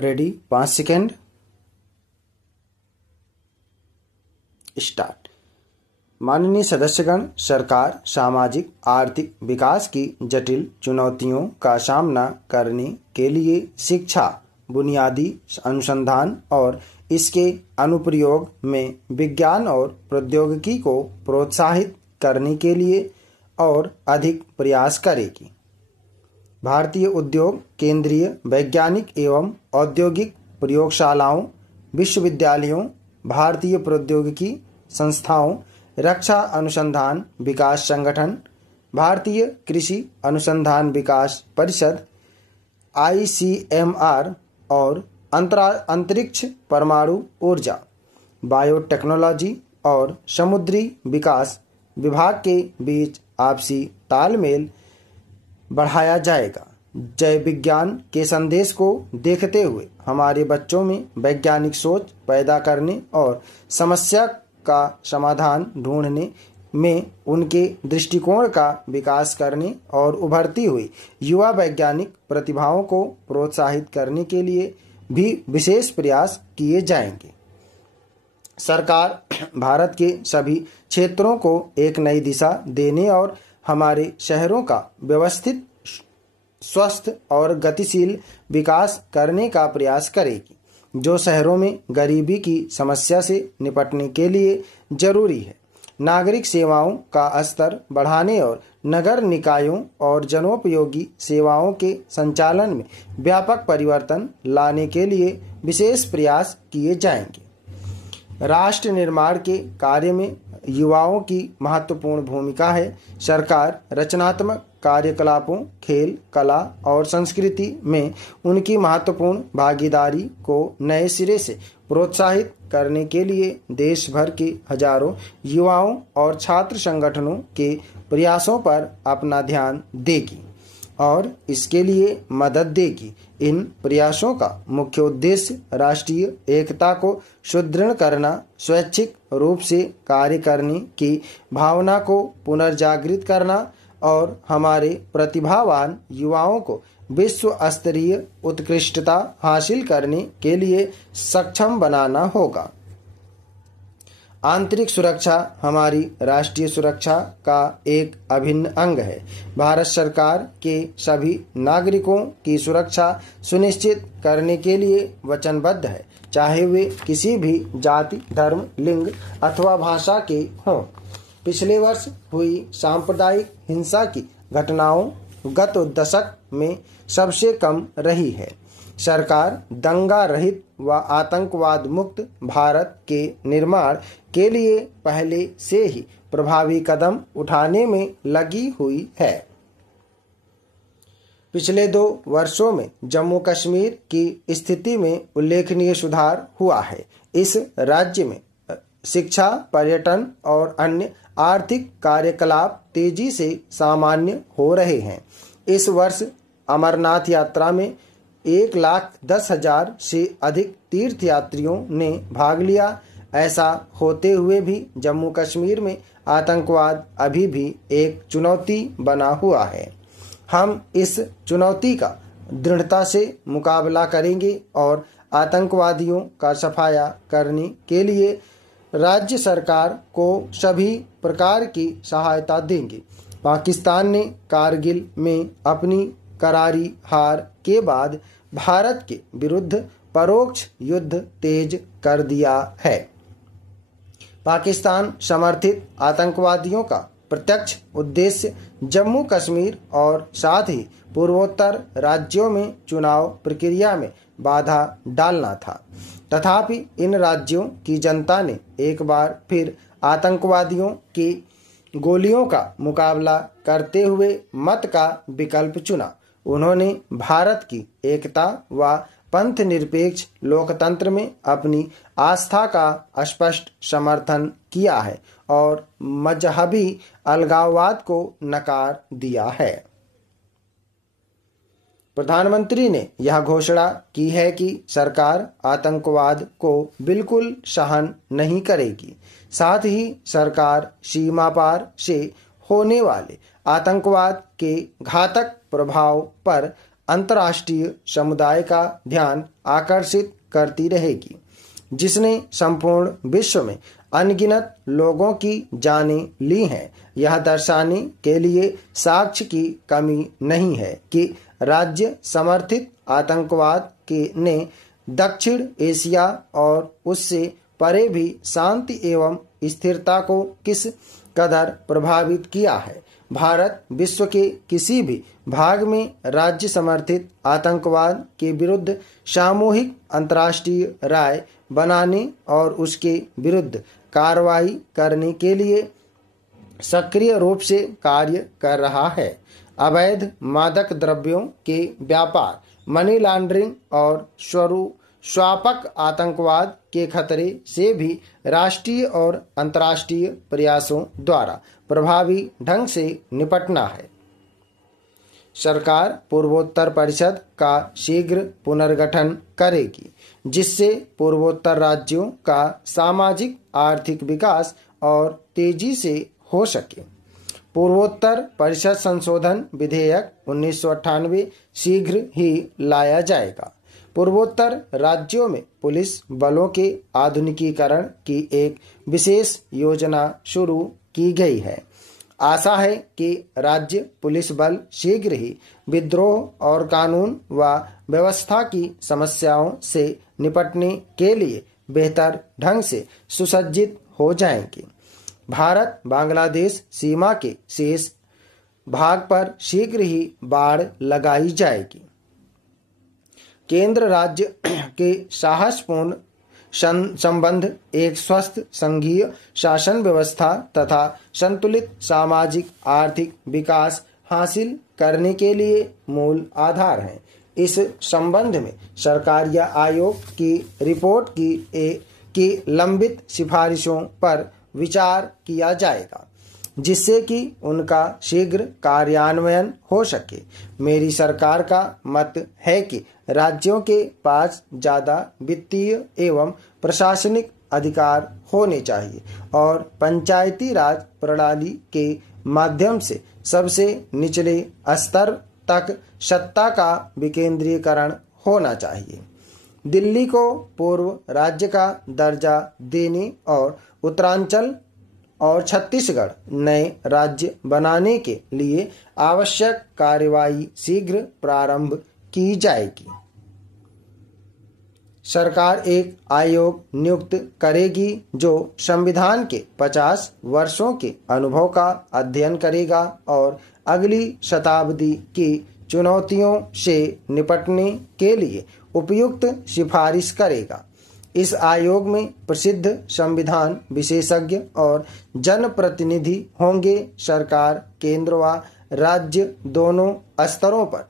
Ready 5 second start. माननीय सदस्यगण, सरकार सामाजिक आर्थिक विकास की जटिल चुनौतियों का सामना करने के लिए शिक्षा, बुनियादी अनुसंधान और इसके अनुप्रयोग में विज्ञान और प्रौद्योगिकी को प्रोत्साहित करने के लिए और अधिक प्रयास करेगी। भारतीय उद्योग केंद्रीय वैज्ञानिक एवं औद्योगिक प्रयोगशालाओं, विश्वविद्यालयों, भारतीय प्रौद्योगिकी संस्थाओं, रक्षा अनुसंधान विकास संगठन, भारतीय कृषि अनुसंधान विकास परिषद ICMR और अंतरिक्ष, परमाणु ऊर्जा, बायोटेक्नोलॉजी और समुद्री विकास विभाग के बीच आपसी तालमेल बढ़ाया जाएगा। जैव विज्ञान के संदेश को देखते हुए हमारे बच्चों में वैज्ञानिक सोच पैदा करने और समस्या का समाधान ढूंढने में उनके दृष्टिकोण का विकास करने और उभरती हुई युवा वैज्ञानिक प्रतिभाओं को प्रोत्साहित करने के लिए भी विशेष प्रयास किए जाएंगे। सरकार भारत के सभी क्षेत्रों को एक नई दिशा देने और हमारे शहरों का व्यवस्थित, स्वस्थ और गतिशील विकास करने का प्रयास करेगी, जो शहरों में गरीबी की समस्या से निपटने के लिए जरूरी है। नागरिक सेवाओं का स्तर बढ़ाने और नगर निकायों और जनोपयोगी सेवाओं के संचालन में व्यापक परिवर्तन लाने के लिए विशेष प्रयास किए जाएंगे। राष्ट्र निर्माण के कार्य में युवाओं की महत्वपूर्ण भूमिका है। सरकार रचनात्मक कार्यकलापों, खेल, कला और संस्कृति में उनकी महत्वपूर्ण भागीदारी को नए सिरे से प्रोत्साहित करने के लिए देश भर के हजारों युवाओं और छात्र संगठनों के प्रयासों पर अपना ध्यान देगी और इसके लिए मदद देगी। इन प्रयासों का मुख्य उद्देश्य राष्ट्रीय एकता को सुदृढ़ करना, स्वैच्छिक रूप से कार्य करने की भावना को पुनर्जागृत करना और हमारे प्रतिभावान युवाओं को विश्व स्तरीय उत्कृष्टता हासिल करने के लिए सक्षम बनाना होगा। आंतरिक सुरक्षा हमारी राष्ट्रीय सुरक्षा का एक अभिन्न अंग है। भारत सरकार के सभी नागरिकों की सुरक्षा सुनिश्चित करने के लिए वचनबद्ध है, चाहे वे किसी भी जाति, धर्म, लिंग अथवा भाषा के हों। पिछले वर्ष हुई सांप्रदायिक हिंसा की घटनाओं गत दशक में सबसे कम रही है। सरकार दंगा रहित व आतंकवाद मुक्त भारत के निर्माण के लिए पहले से ही प्रभावी कदम उठाने में लगी हुई है। पिछले 2 वर्षों में जम्मू कश्मीर की स्थिति में उल्लेखनीय सुधार हुआ है। इस राज्य में शिक्षा, पर्यटन और अन्य आर्थिक कार्यकलाप तेजी से सामान्य हो रहे हैं। इस वर्ष अमरनाथ यात्रा में 1,10,000 से अधिक तीर्थयात्रियों ने भाग लिया। ऐसा होते हुए भी जम्मू कश्मीर में आतंकवाद अभी भी एक चुनौती बना हुआ है। हम इस चुनौती का दृढ़ता से मुकाबला करेंगे और आतंकवादियों का सफाया करने के लिए राज्य सरकार को सभी प्रकार की सहायता देंगे। पाकिस्तान ने कारगिल में अपनी करारी हार के बाद भारत के विरुद्ध परोक्ष युद्ध तेज कर दिया है। पाकिस्तान समर्थित आतंकवादियों का प्रत्यक्ष उद्देश्य जम्मू कश्मीर और साथ ही पूर्वोत्तर राज्यों में चुनाव प्रक्रिया में बाधा डालना था। तथापि इन राज्यों की जनता ने एक बार फिर आतंकवादियों की गोलियों का मुकाबला करते हुए मत का विकल्प चुना। उन्होंने भारत की एकता व पंथ निरपेक्ष लोकतंत्र में अपनी आस्था का स्पष्ट समर्थन किया है और मजहबी अलगाववाद को नकार दिया है। प्रधानमंत्री ने यह घोषणा की है कि सरकार आतंकवाद को बिल्कुल सहन नहीं करेगी। साथ ही सरकार सीमा पार से होने वाले आतंकवाद के घातक प्रभाव पर अंतर्राष्ट्रीय समुदाय का ध्यान आकर्षित करती रहेगी, जिसने संपूर्ण विश्व में अनगिनत लोगों की जानें ली हैं। यह दर्शाने के लिए साक्ष्य की कमी नहीं है कि राज्य समर्थित आतंकवाद ने दक्षिण एशिया और उससे परे भी शांति एवं स्थिरता को किस कदर प्रभावित किया है। भारत विश्व के किसी भी भाग में राज्य समर्थित आतंकवाद के विरुद्ध सामूहिक अंतर्राष्ट्रीय राय बनाने और उसके विरुद्ध कार्रवाई करने के लिए सक्रिय रूप से कार्य कर रहा है। अवैध मादक द्रव्यों के व्यापार, मनी लॉन्ड्रिंग और स्वापक आतंकवाद के खतरे से भी राष्ट्रीय और अंतर्राष्ट्रीय प्रयासों द्वारा प्रभावी ढंग से निपटना है। सरकार पूर्वोत्तर परिषद का शीघ्र पुनर्गठन करेगी, जिससे पूर्वोत्तर राज्यों का सामाजिक आर्थिक विकास और तेजी से हो सके। पूर्वोत्तर परिषद संशोधन विधेयक 1998 शीघ्र ही लाया जाएगा। पूर्वोत्तर राज्यों में पुलिस बलों के आधुनिकीकरण की एक विशेष योजना शुरू की गई है। आशा है कि राज्य पुलिस बल शीघ्र ही विद्रोह और कानून व व्यवस्था की समस्याओं से निपटने के लिए बेहतर ढंग से सुसज्जित हो जाएंगे। भारत बांग्लादेश सीमा के शेष भाग पर शीघ्र ही बाड़ लगाई जाएगी। केंद्र राज्य के साहसपूर्ण संबंध एक स्वस्थ संघीय शासन व्यवस्था तथा संतुलित सामाजिक आर्थिक विकास हासिल करने के लिए मूल आधार हैं। इस संबंध में सरकार या आयोग की रिपोर्ट की लंबित सिफारिशों पर विचार किया जाएगा, जिससे कि उनका शीघ्र कार्यान्वयन हो सके। मेरी सरकार का मत है कि राज्यों के पास ज़्यादा वित्तीय एवं प्रशासनिक अधिकार होने चाहिए और पंचायती राज प्रणाली के माध्यम से सबसे निचले स्तर तक सत्ता का विकेंद्रीकरण होना चाहिए। दिल्ली को पूर्व राज्य का दर्जा देने और उत्तरांचल और छत्तीसगढ़ नए राज्य बनाने के लिए आवश्यक कार्यवाही शीघ्र प्रारंभ की जाएगी। सरकार एक आयोग नियुक्त करेगी जो संविधान के 50 वर्षों के अनुभव का अध्ययन करेगा और अगली शताब्दी की चुनौतियों से निपटने के लिए उपयुक्त सिफारिश करेगा। इस आयोग में प्रसिद्ध संविधान विशेषज्ञ और जनप्रतिनिधि होंगे। सरकार केंद्र व राज्य दोनों स्तरों पर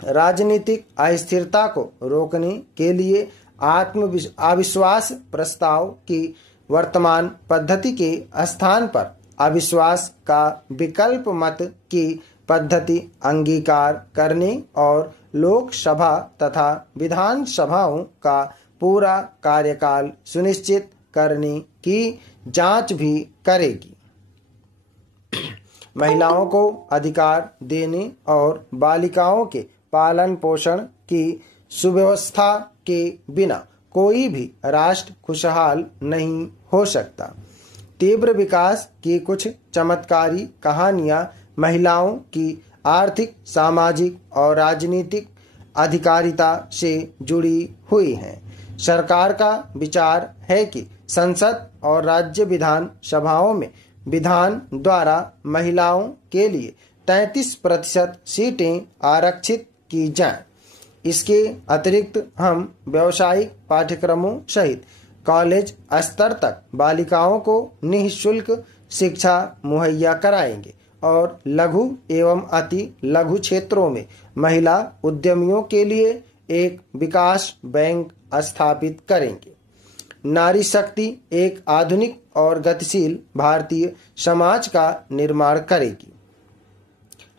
राजनीतिक अस्थिरता को रोकने के लिए अविश्वास प्रस्ताव की वर्तमान पद्धति के स्थान पर अविश्वास का विकल्प मत की पद्धति अंगीकार करने और लोकसभा तथा विधानसभाओं का पूरा कार्यकाल सुनिश्चित करने की जांच भी करेगी। महिलाओं को अधिकार देने और बालिकाओं के पालन पोषण की सुव्यवस्था के बिना कोई भी राष्ट्र खुशहाल नहीं हो सकता। तीव्र विकास की कुछ चमत्कारी कहानियां महिलाओं की आर्थिक, सामाजिक और राजनीतिक अधिकारिता से जुड़ी हुई हैं। सरकार का विचार है कि संसद और राज्य विधान सभाओं में विधान द्वारा महिलाओं के लिए 33% सीटें आरक्षित की जाएं। इसके अतिरिक्त हम व्यावसायिक पाठ्यक्रमों सहित कॉलेज स्तर तक बालिकाओं को निःशुल्क शिक्षा मुहैया कराएंगे और लघु एवं अति लघु क्षेत्रों में महिला उद्यमियों के लिए एक विकास बैंक स्थापित करेंगे। नारी शक्ति एक आधुनिक और गतिशील भारतीय समाज का निर्माण करेगी।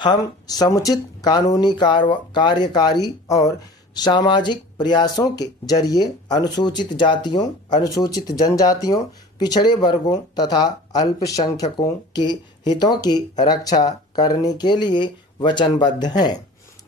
हम समुचित कानूनी कार्यकारी और सामाजिक प्रयासों के जरिए अनुसूचित जातियों, अनुसूचित जनजातियों, पिछड़े वर्गों तथा अल्पसंख्यकों के हितों की रक्षा करने के लिए वचनबद्ध हैं।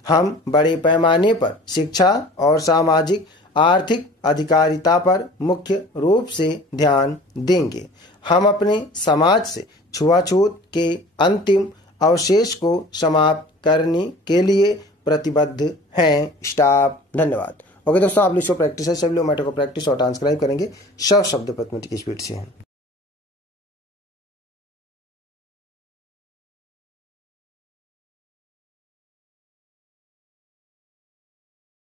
हम बड़े पैमाने पर शिक्षा और सामाजिक आर्थिक अधिकारिता पर मुख्य रूप से ध्यान देंगे। हम अपने समाज से छुआछूत के अंतिम अवशेष को समाप्त करने के लिए प्रतिबद्ध हैं। स्टॉप। धन्यवाद। ओके दोस्तों, आप लोग प्रैक्टिस है, सभी लोग मैटर को प्रैक्टिस और ट्रांसक्राइब करेंगे। शब्द पथ में स्पीड से हैं।